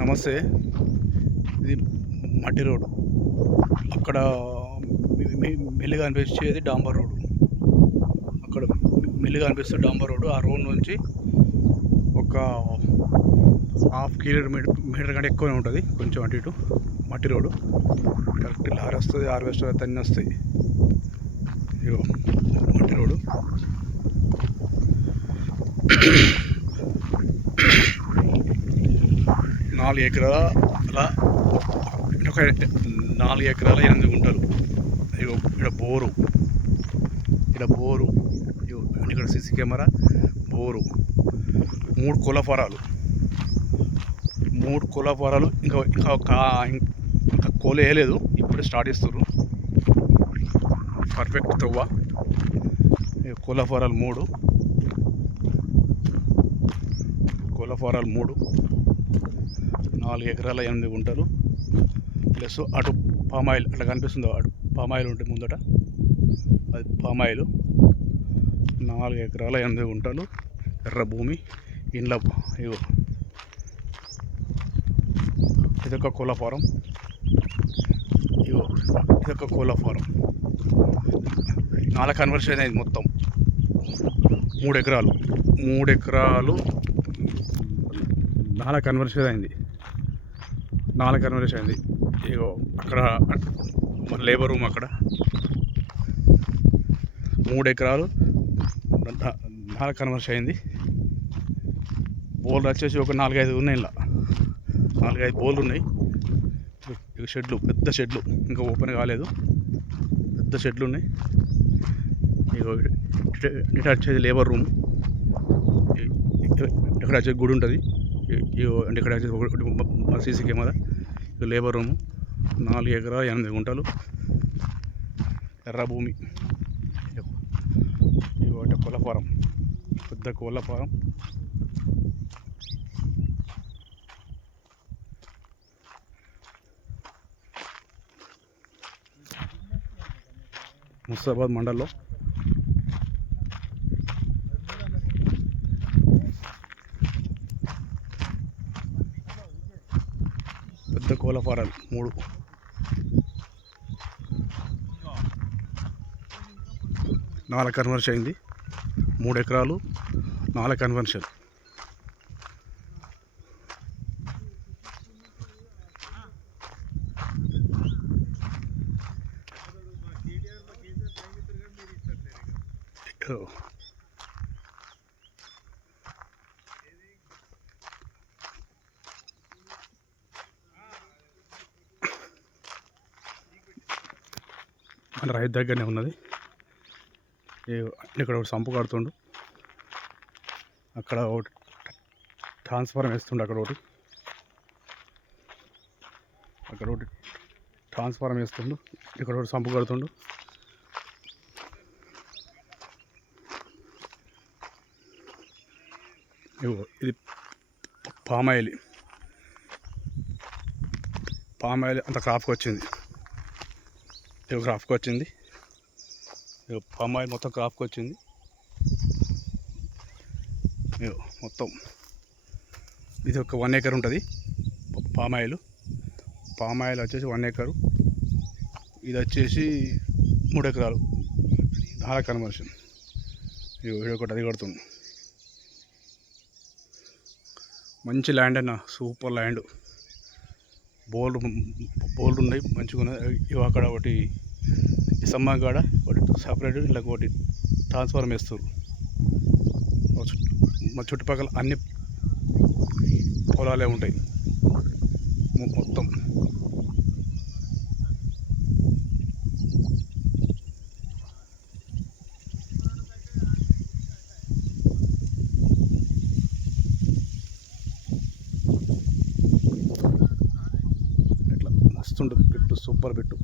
నమస్తే. ఇది మట్టి రోడ్. అక్కడ మెల్లిగా అనిపించేది డాంబర్ రోడ్. అక్కడ మెల్లిగా అనిపిస్తుంది డాంబర్ రోడ్. ఆ రోడ్ నుంచి ఒక ½ కిలోమీటర్ కంటే ఎక్కువనే ఉంటుంది, కొంచెం అటు ఇటు మట్టి రోడ్డు. కరెక్ట్ లారీ వస్తుంది, హార్వెస్టర్ అయితే అన్నీ వస్తాయి. ఇగో మట్టి రోడ్డు. నాలుగు ఎకరాల 8 గుంటలు. ఇగో ఇక్కడ బోరు, ఇక్కడ సీసీ కెమెరా, బోరు, 3 కోళ్ళ ఫారాలు. ఇంకా కోళ్ళు వేయలేదు, ఇప్పుడే స్టార్ట్ చేస్తారు. పర్ఫెక్ట్ తవ్వ. కోళ్ళ ఫారాలు 3, 4 ఎకరాల 8 గుంటలు. ప్లస్ అటు పామాయిల్ అట్లా కనిపిస్తుందో, అటు పామాయిల్ ఉంటుంది ముందట, అది పామాయిల్. 4 ఎకరాల 8 గుంటలు ఎర్ర భూమి. ఇండ్ల ఇగో ఇదొక కోళ్ళ ఫారం. ఇదొక కోళ్ళ ఫారం. 4 కన్వర్షన్ అయింది మొత్తం. 3 ఎకరాలు 4 కన్వర్షన్ అయింది. ఇగో అక్కడ మన లేబర్ రూమ్, అక్కడ 3 ఎకరాలు 4 కన్వర్షన్ అయింది. బోర్లు వచ్చేసి ఒక 4-5 ఉన్నాయి. ఇలా 4-5 బోర్లు ఉన్నాయి. ఇక షెడ్లు, పెద్ద షెడ్లు, ఇంకా ఓపెన్ కాలేదు, పెద్ద షెడ్లు ఉన్నాయి. ఇగో ఇటు వచ్చేది లేబర్ రూమ్. ఇక్కడ వచ్చేది గుడి ఉంటుంది. అంటే ఇక్కడ వచ్చేసి సీసీ కెమెరా. ఇక లేబర్ రూము. 4 ఎకరాల 8 గుంటలు ఎర్ర భూమి. ఇగో అంటే కోళ్ళ ఫారం, పెద్ద కోళ్ళ ఫారం. ముస్తాబాద్ మండల్లో పెద్ద కోళ్ళ ఫారాలు 3. 4 కన్వర్షన్ అయింది. 3 ఎకరాలు 4 కన్వర్షన్. మన రైతు దగ్గరనే ఉన్నది. ఇక్కడ ఒకటి సంపు కడుతుండు, అక్కడ ఒకటి ట్రాన్స్ఫార్మర్ వేస్తుండు, అక్కడ ఒకటి ట్రాన్స్ఫార్మర్ వేస్తుండు, ఇక్కడ ఒకటి సంపు కడుతుండు. ఇది పామాయిల్ అంత క్రాఫ్కి వచ్చింది. పామాయిల్ మొత్తం క్రాఫ్కి వచ్చింది. మొత్తం ఇది ఒక 1 ఎకర్ ఉంటుంది. పామాయిల్ వచ్చేసి 1 ఎకరు. ఇది వచ్చేసి 3 ఎకరాలు 4 కన్వర్షన్. ఇది ఒకటి అది కడుతుంది. మంచి ల్యాండ్ అన్న, సూపర్ ల్యాండ్. బోల్డ్ ఉన్నాయి, మంచిగా ఉన్నాయి. ఇవి అక్కడ ఒకటి సమ్మా కాడ ఒకటి సపరేట్, ఇలా ఒకటి ట్రాన్స్ఫార్మర్ వేస్తారు. మా చుట్టుపక్కల అన్ని పొలాలే ఉంటాయి మొత్తం. ఇట్లా మస్తుంటుంది బిట్టు, సూపర్ బిట్టు.